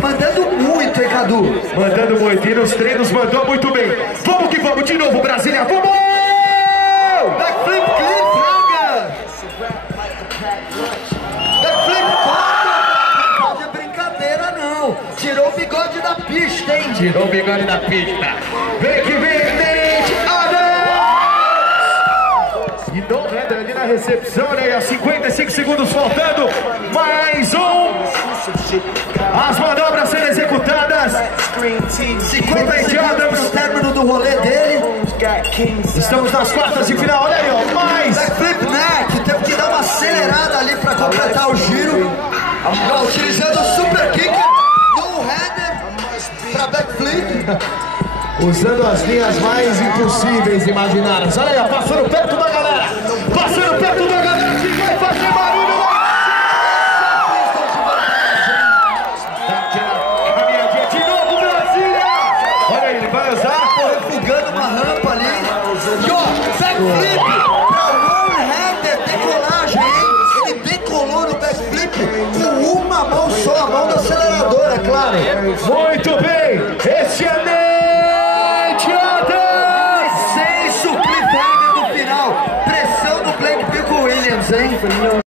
Mandando muito, hein, Cadu? Mandando muito, e nos treinos mandou muito bem. Vamos que vamos, de novo, Brasília, vamos! Backflip cliffhanger! Backflip contra! Não pode brincadeira, não! Tirou o bigode da pista, hein? Tirou o bigode da pista. Vem que vem, Nate Adams! E Don Heather ali na recepção, né? E a 55 segundos faltando. Mais um. As manobras sendo executadas. 50 segundos no término do rolê dele. Estamos nas quartas de final, olha aí, ó. Mais. Backflip neck, teve que dar uma acelerada ali para completar o giro. Já utilizando o super kick no header para backflip. Usando as linhas mais impossíveis imaginárias. Olha aí, ó, passando perto da galera. Passando perto da galera que vai fazer barulho lá. Caminhadinha de novo, Brasília. Olha aí, ele vai usar. Refugando uma rampa ali. E ó, backflip para one-hander decolagem, hein? Ele decolou no backflip com uma mão só, a mão do acelerador, é claro. Muito bem. Este é Nate Adams. Sem cliffhanger no final. Pressão do Blake Pico Williams, hein?